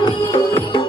Holy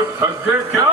थक गए क्या?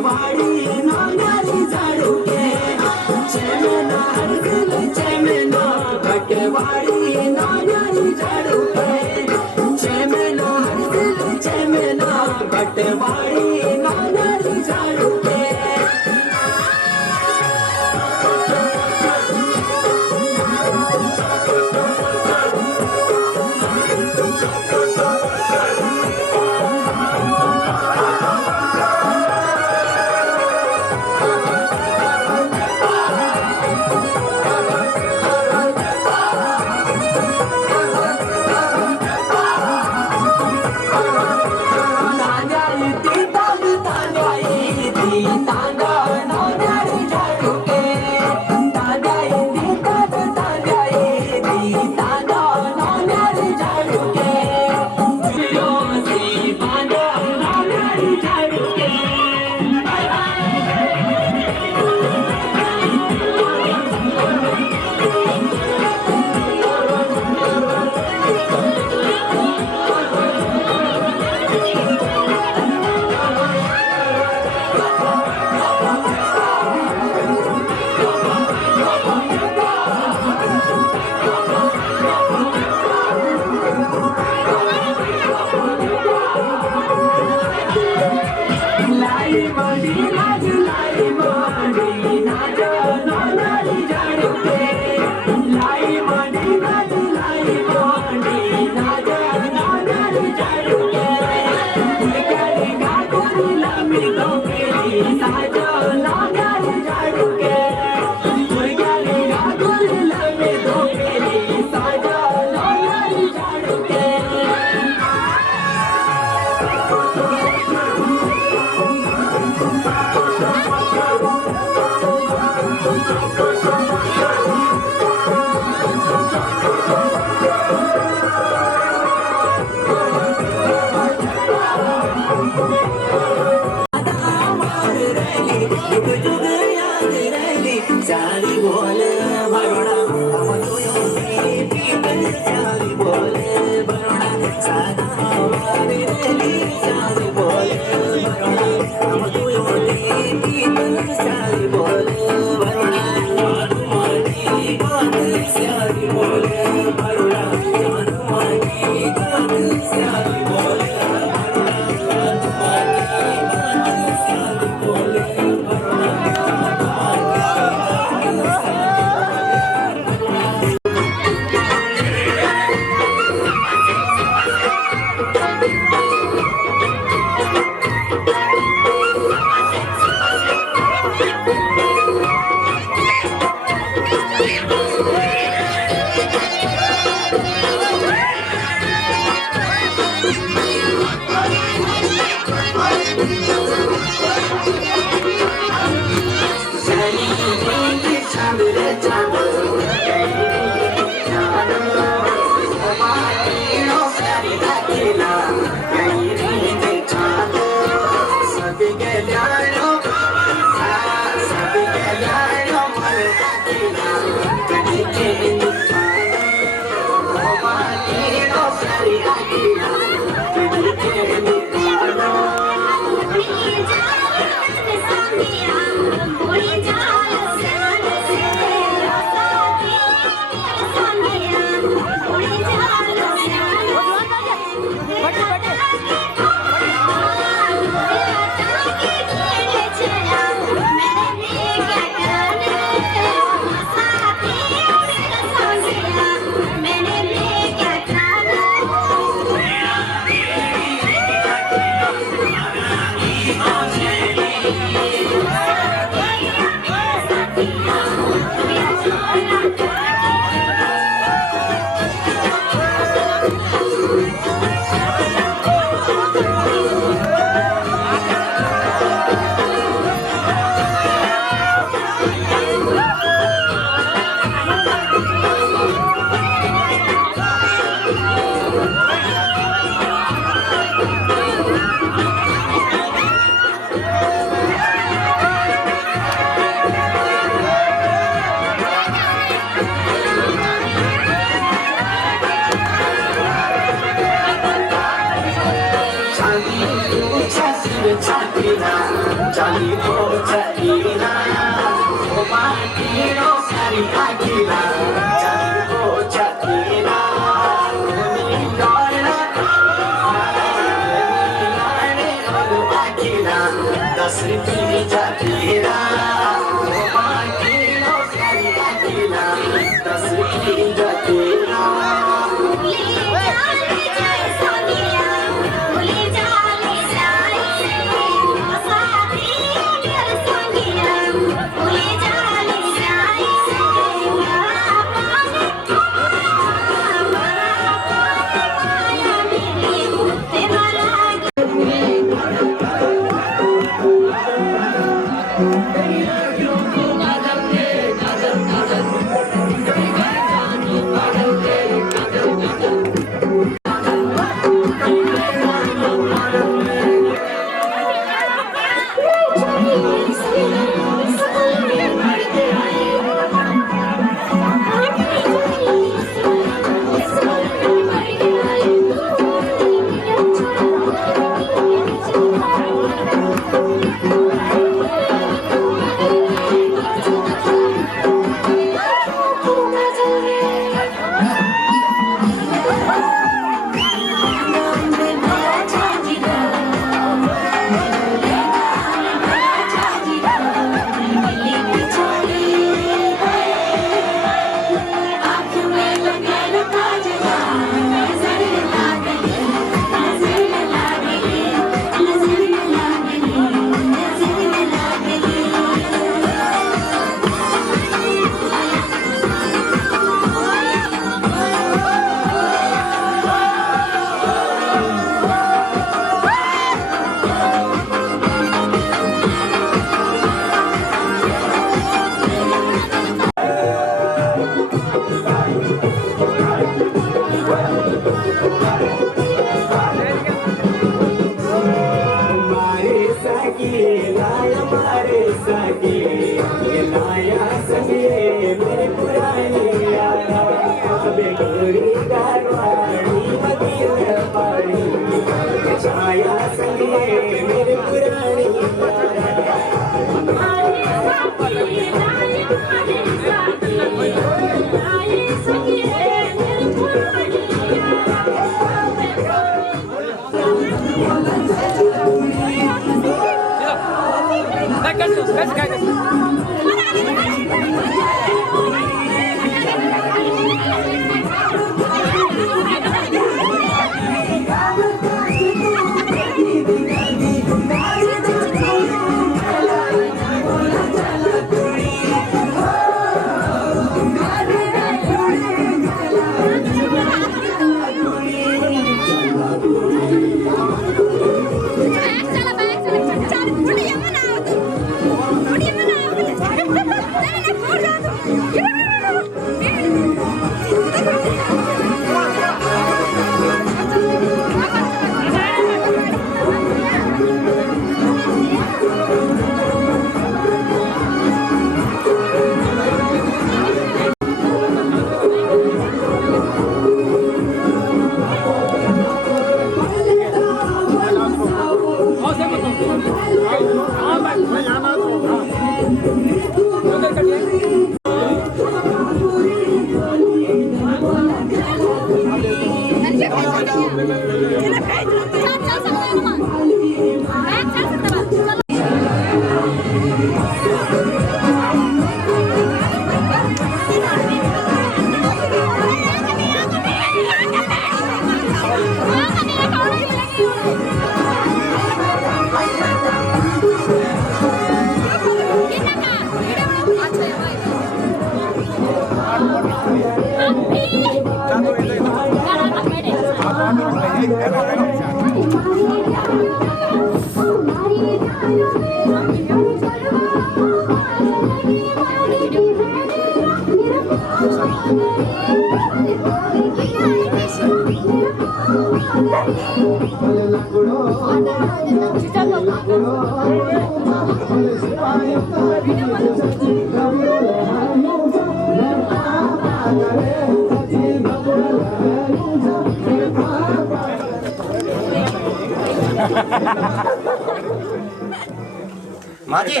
माजी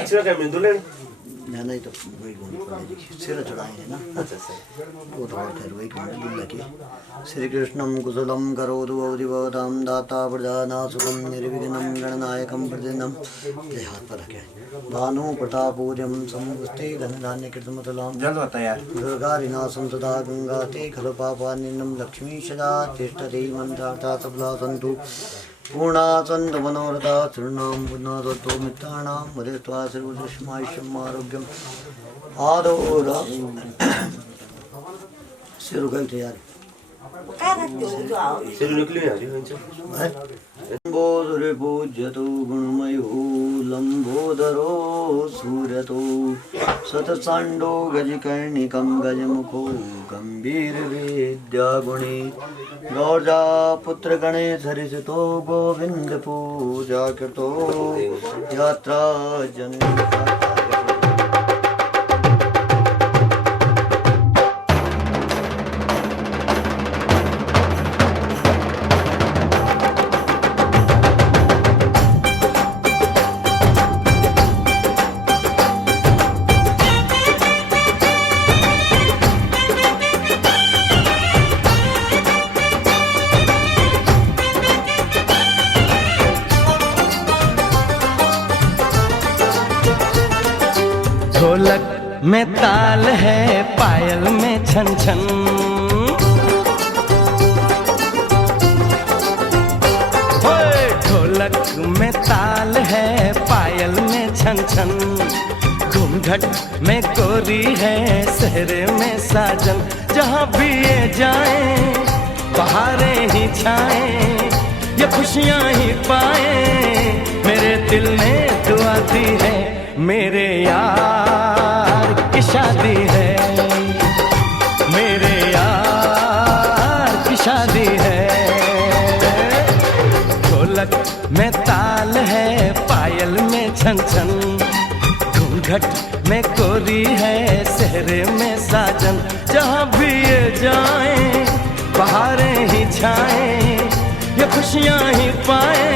नहीं तो वही सिर चढ़ाएंगे ना। वो तो और खैर वही कहूँगा कि श्री कृष्णम कुशलम करोतु अवधिभवतां दाता प्रजाना सुखम निर्विघ्नं गणनायकं प्रतिदिनं ये हाथ पर रखे भानु प्रतापूर्यं समुपस्थे धनधान्य कृतमतलां दुर्गारिनाशं सदा गंगाते खलु पापानिनं लक्ष्मी सदा तिष्ठति मन्त्रार्था सफला सन्तु पूर्णाचंद मनोरथा तृणां पुनः मित्राणां मधुत्वा सर्वदुष्मायुष्यम् आरोग्यम् आदोरा सिर गई थे यार सिर निकली यार लंबोदरे पूज्यतो गुणमयो लंबोदरो सूर्यतो सतसांडो गजकर्णिकं गजमुखो गंभीरवेद्यागुणे गौर्जा पुत्र गणेश हरिषतो गोविंद पूजा कृतो यात्रा जननी ढोलक में ताल है पायल में छन छन ढोलक में ताल है पायल में छन छन घूंघट में गोरी है सहरे में साजन जहाँ भी ये जाए बहारें ही छाए ये खुशियाँ ही पाए मेरे दिल ने दुआ दी है मेरे यार की शादी है मेरे यार की शादी है ढोलक में ताल है पायल में छन छन घूंघट में कोरी है सहरे में साजन जहाँ भी ये जाए बहारें ही छाए ये खुशियाँ ही पाए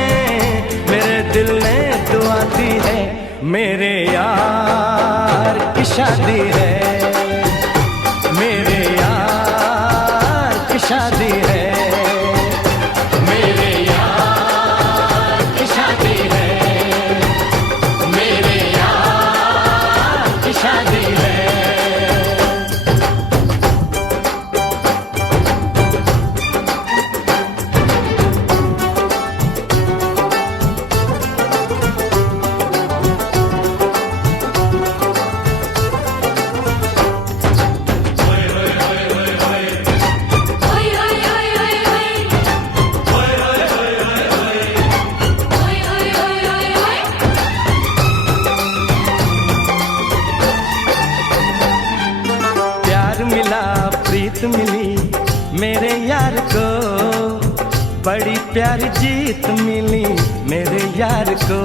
मेरे दिल ने दुआ दी है मेरे यार की शादी है मेरे यार की शादी है मेरे यार प्यारी जीत मिली मेरे यार को।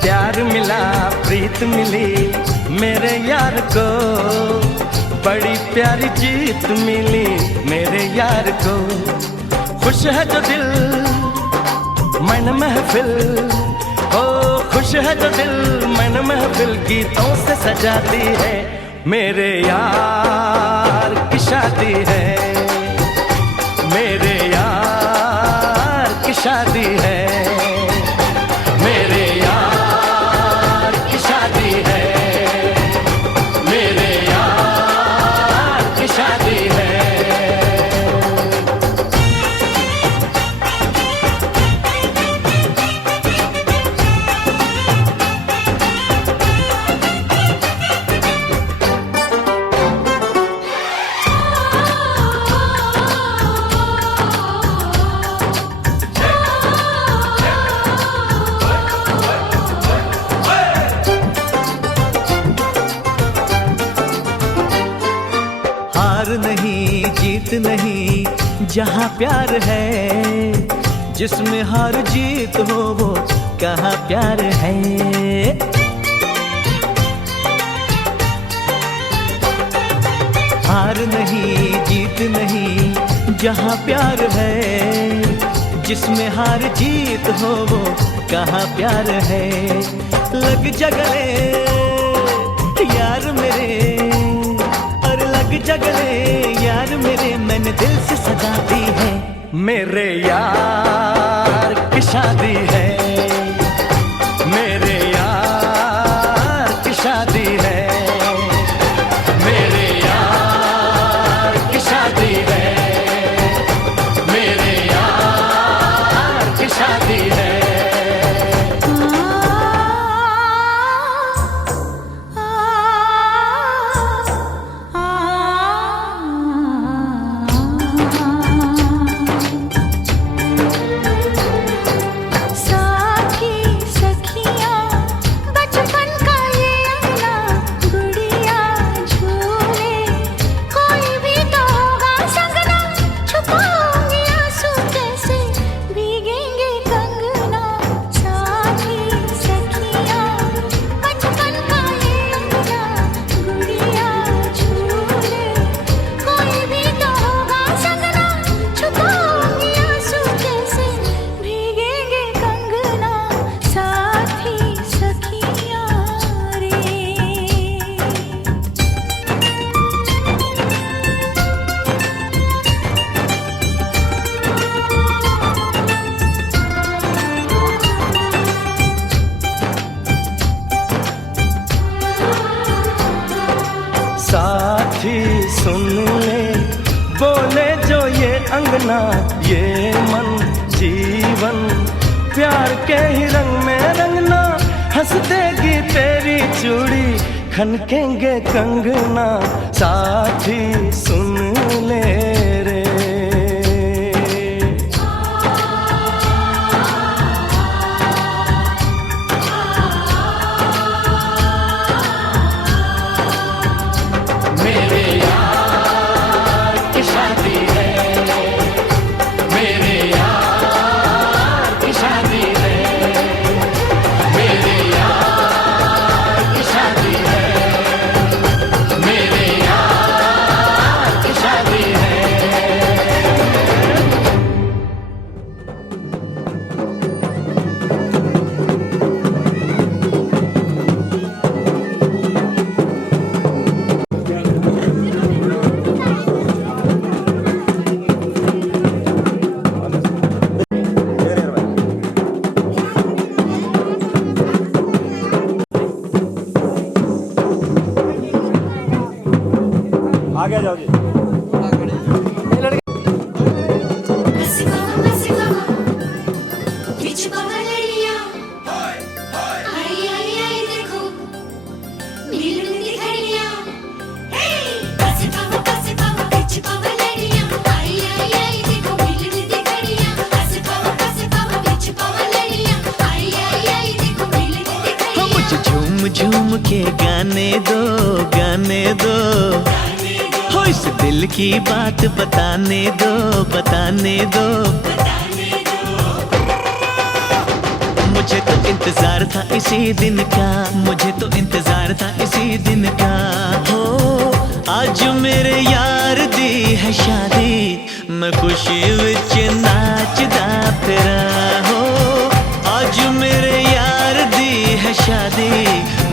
प्यार मिला प्रीत मिली मेरे यार को, बड़ी प्यारी जीत मिली मेरे यार को। खुश है जो दिल मन महफिल, ओ खुश है जो दिल मन महफिल गीतों से सजाती है। मेरे यार की शादी है, मेरे यार की शादी है, मेरे यार की शादी है, मेरे यार की शादी है। नहीं जीत नहीं जहाँ प्यार है, जिसमें हार जीत हो वो कहाँ प्यार है। हार नहीं जीत नहीं जहाँ प्यार है, जिसमें हार जीत हो वो कहाँ प्यार है। लग जा गले यार मेरे, जगले यार मेरे मैंने दिल से सजा दी है। मेरे यार की शादी है, मेरे यार की शादी है, मेरे यार की शादी है, मेरे यार की शादी है। साथी सुन ले बोले जो ये अंगना ये मन जीवन, प्यार के ही रंग में रंगना, हंस देगी तेरी चूड़ी खनकेंगे कंगना। साथी सुन ले रे, मेरे यार की शादी है, मेरे यार की शादी है, मेरे यार की शादी है, मेरे यार की शादी है। आगे जाओ जी। झूम झूम के गाने दो, गाने दो, हो इस दिल की बात बताने दो, बताने दो। मुझे तो इंतजार था इसी दिन का, मुझे तो इंतजार था इसी दिन का। हो आज मेरे यार दी है शादी, मैं खुशी विच नाचदा फिरा। हो आज मेरे यार दी है शादी,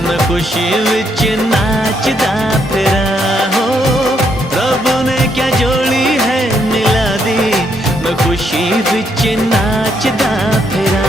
मैं खुशी विच नाचदा फिरा। हो रब ने क्या जोड़ी है मिला दी, मैं खुशी विच नाचदा फिरा।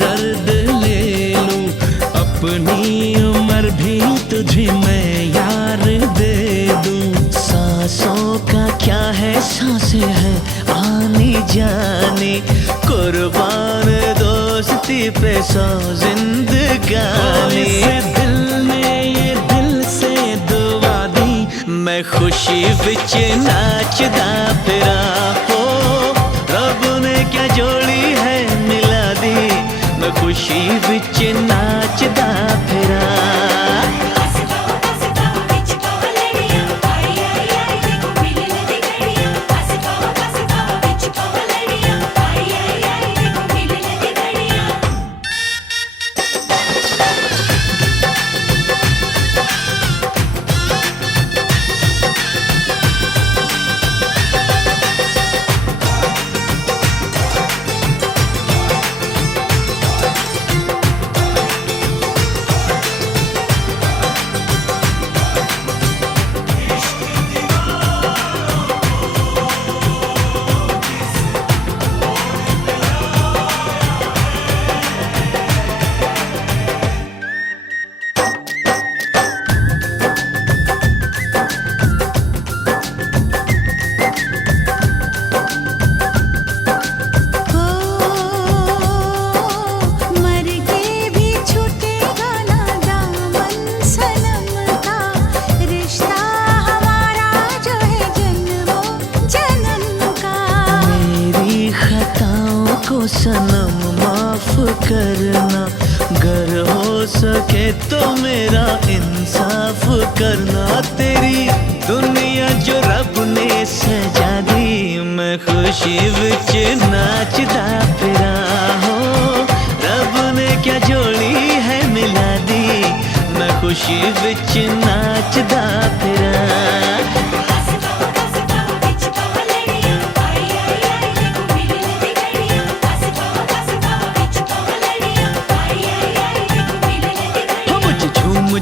दर्द ले लूं अपनी उम्र भी तुझे मैं यार दे दूं। सांसों का क्या है सांसें हैं आनी जानी, कुर्बान दोस्ती पे सौ जिंदगानी। दिल ने ये दिल से दुआ दी, मैं खुशी विच नाचदा फिरा। हो रब ने क्या जोड़ी है मिला दी, मैं खुशी विच नाचदा फिरा। सनम माफ करना, गर हो सके तो मेरा इंसाफ करना। तेरी दुनिया जो रब ने सजा दी, मैं खुशी विच नाचदा फिरा। हो रब ने क्या जोड़ी है मिला दी, मैं खुशी विच नाचदा फिरा।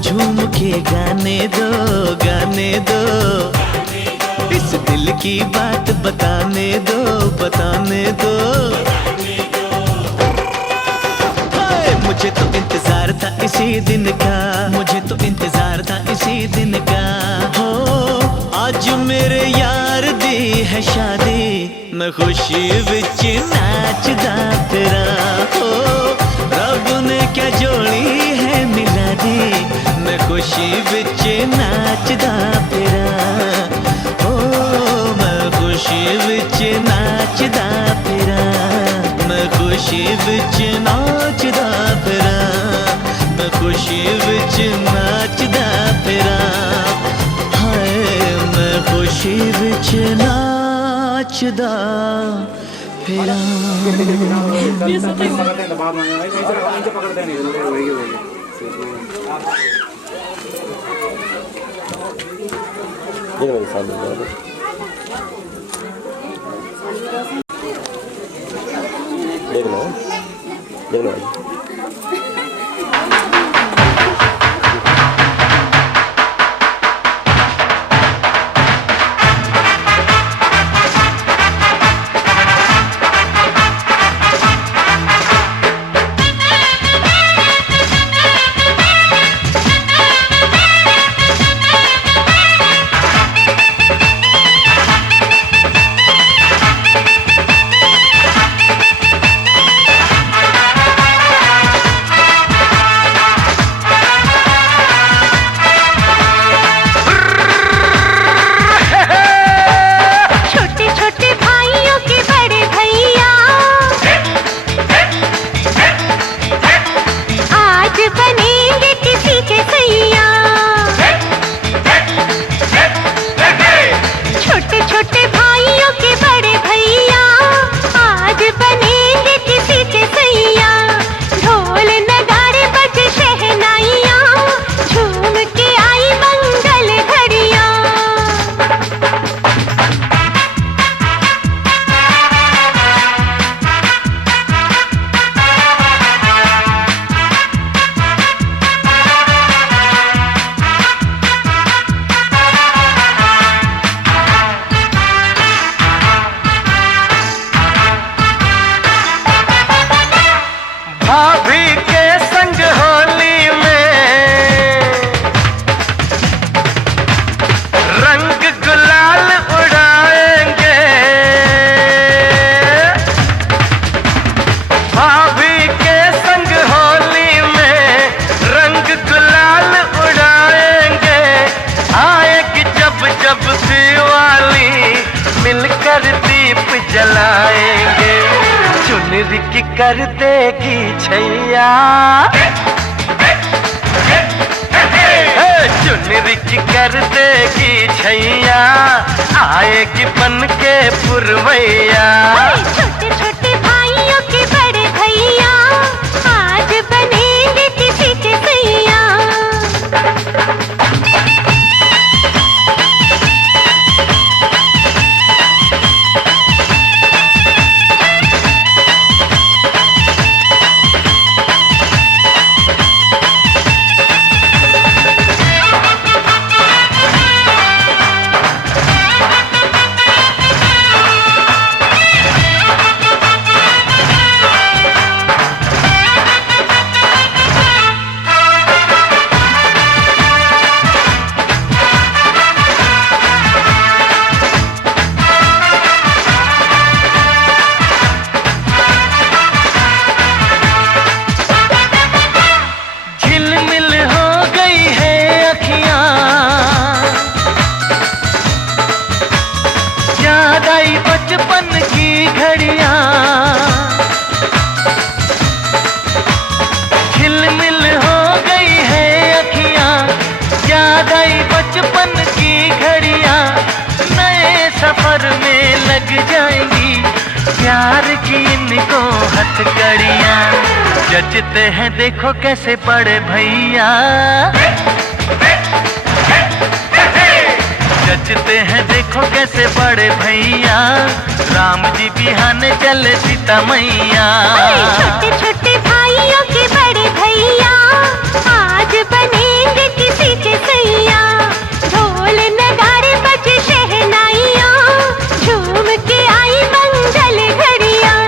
झूम के गाने दो, गाने दो। इस दिल की बात बताने दो, बताने दो। हाय मुझे तो इंतजार था इसी दिन का, मुझे तो इंतजार था इसी दिन का। हो आज मेरे यार दी है शादी, मैं खुशी विच नाचदा फिरा। हो रब ने क्या जोड़ी है मिला दी, मैं खुशी विच नाचदा फिरा। ओ मैं खुशी विच नाचदा फिरा, मैं खुशी विच नाचदा फिरा, मैं खुशी विच नाचदा फिरा। हाय मैं खुशी विच नाचदा फिरा। मेरे साथ देखना देखना वाली मिलकर दीप जलाएंगे, चुनरी की कर देगी छैया, चुनरी की कर देगी छैया, आएगी बन के पुरवैया। छोटे छोटे भाइयों के बड़े भैया आज बनेंगे किसी के सैया। बचपन की घड़ियां झिलमिल हो गई है अखियां, याद आई बचपन की घड़ियां, नए सफर में लग जाएंगी प्यार की इनको हथकड़ियां। जचते हैं देखो कैसे बड़े भैया, जचते हैं देखो कैसे बड़े भैया, राम जी बिहाने चले सीता मैया। छोटे छोटे भाइयों के बड़े भैया आज बनेंगे किसी के सैया। ढोल नगाड़े बजे शहनाइयाँ, झूम के आई मंगल घड़ियाँ।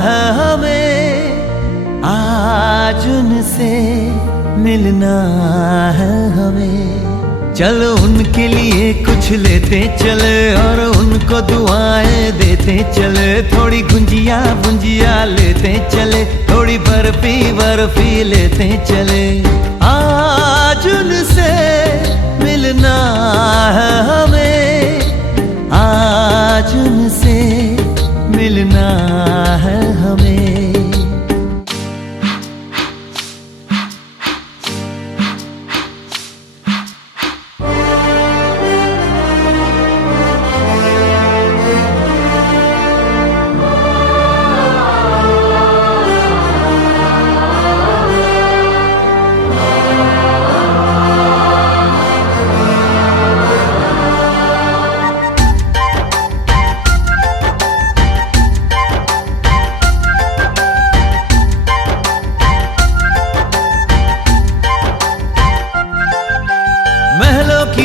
है हमें, आज उनसे मिलना है हमें। चलो उनके लिए कुछ लेते चले और उनको दुआएं देते चले। थोड़ी गुंजिया गुंजिया लेते चले, थोड़ी बर्फी बर्फी लेते चले। आज उनसे मिलना है हमें, आज उनसे मिलना है हमें।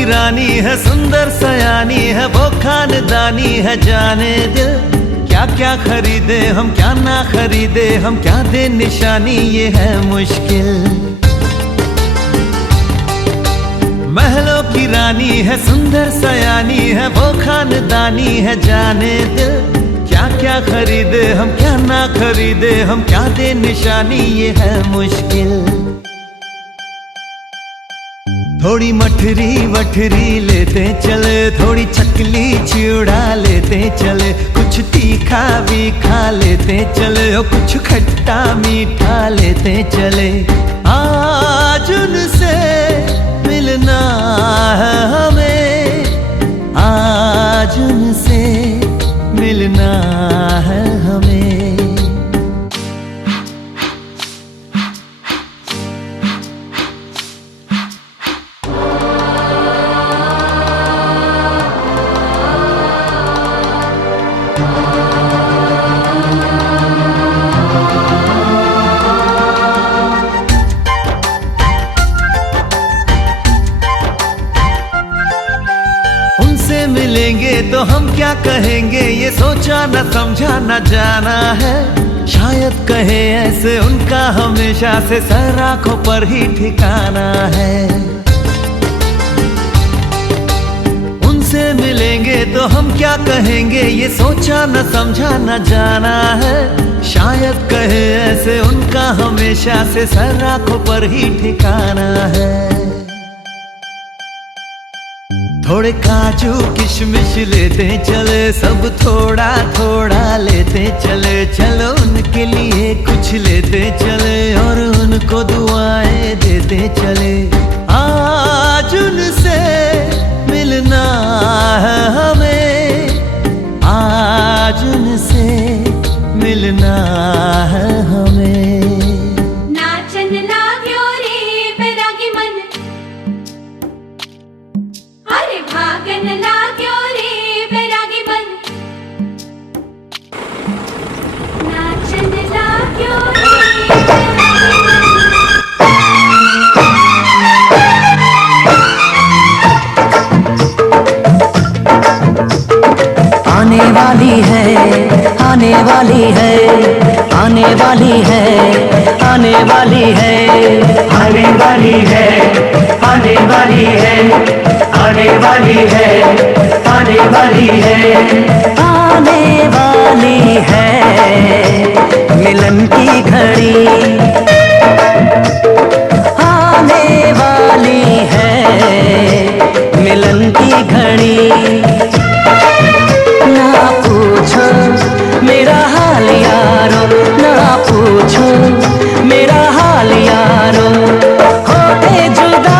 रानी है सुंदर सयानी है, वो खानदानी है जाने दिल। क्या क्या खरीदे हम क्या ना खरीदे हम, क्या दे निशानी ये है मुश्किल। महलों की रानी है सुंदर सयानी है, वो खानदानी है जाने दिल। क्या क्या खरीदे हम क्या ना खरीदे हम, क्या दे निशानी ये है मुश्किल। थोड़ी मठरी वठरी लेते चले, थोड़ी चकली चिड़ा लेते चले। कुछ तीखा भी खा लेते चले और कुछ खट्टा मीठा लेते चले। आज उनसे मिलना है हमें, आज उनसे मिलना है हमें। मिलेंगे तो हम क्या कहेंगे, ये सोचा न समझा न जाना है। शायद कहे ऐसे उनका हमेशा से सर आंखों पर ही ठिकाना है। उनसे मिलेंगे तो हम क्या कहेंगे, ये सोचा न समझा न जाना है। शायद कहे ऐसे उनका हमेशा से सर आंखों पर ही ठिकाना है। थोड़े काजू किशमिश लेते चले, सब थोड़ा थोड़ा लेते चले। चलो उनके लिए कुछ लेते चले और उनको दुआएं देते चले। आज उनसे मिलना है हमें, आज उनसे मिलना है हमें। आने वाली है आने वाली है आने वाली है आने वाली है आने वाली है आने वाली है आने वाली है आने वाली है आने वाली है मिलन की घड़ी आने वाली है मिलन की घड़ी। ना पूछो मेरा हाल यारो, ना पूछो मेरा हाल यारो। होते जुदा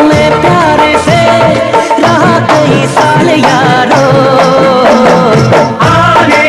मैं प्यार से रहा कई साल यारो। आने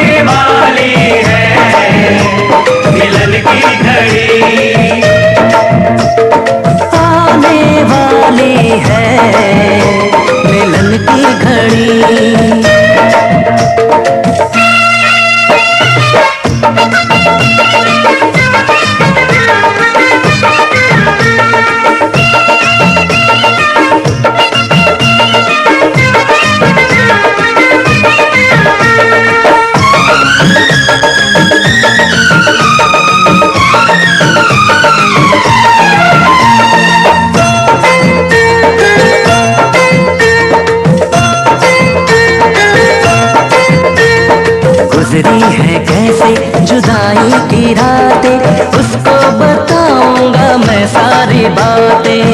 गुजरी है कैसे जुदाई की रातें, उसको बताऊंगा मैं सारी बातें।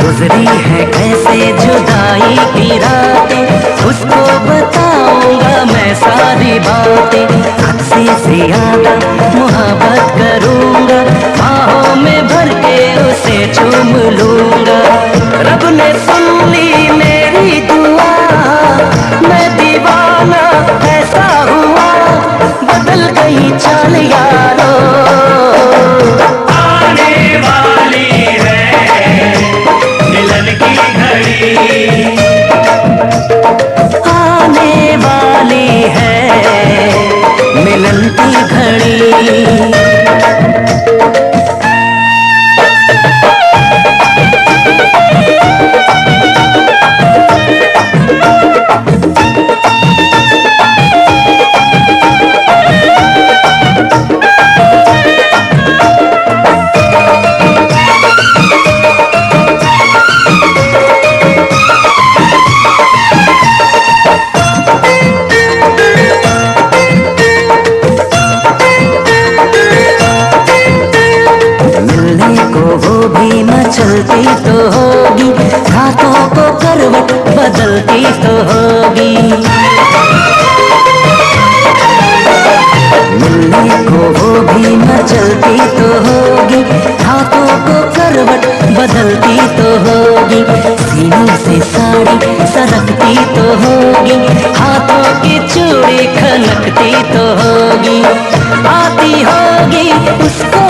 गुजरी है कैसे जुदाई की रातें, उसको बताऊंगा मैं सारी बातें। हद से ज्यादा मोहब्बत करूंगा, बाहों में भर के उसे चूम लूंगा। रब ने सुन ली मेरी दुआ, मैं दीवाना ऐसा हुआ, बदल गई चाल यारो। आने वाली है मिलन की घड़ी, आने वाली है मिलन की घड़ी। चलती तो होगी, रातों को करवट बदलती तो होगी। मिलने को वो भी मचलती तो होगी, रातों को करवट बदलती तो होगी। सीनों से साड़ी सरकती तो होगी, हाथों की चूड़ी खनकती तो होगी। आती होगी उसको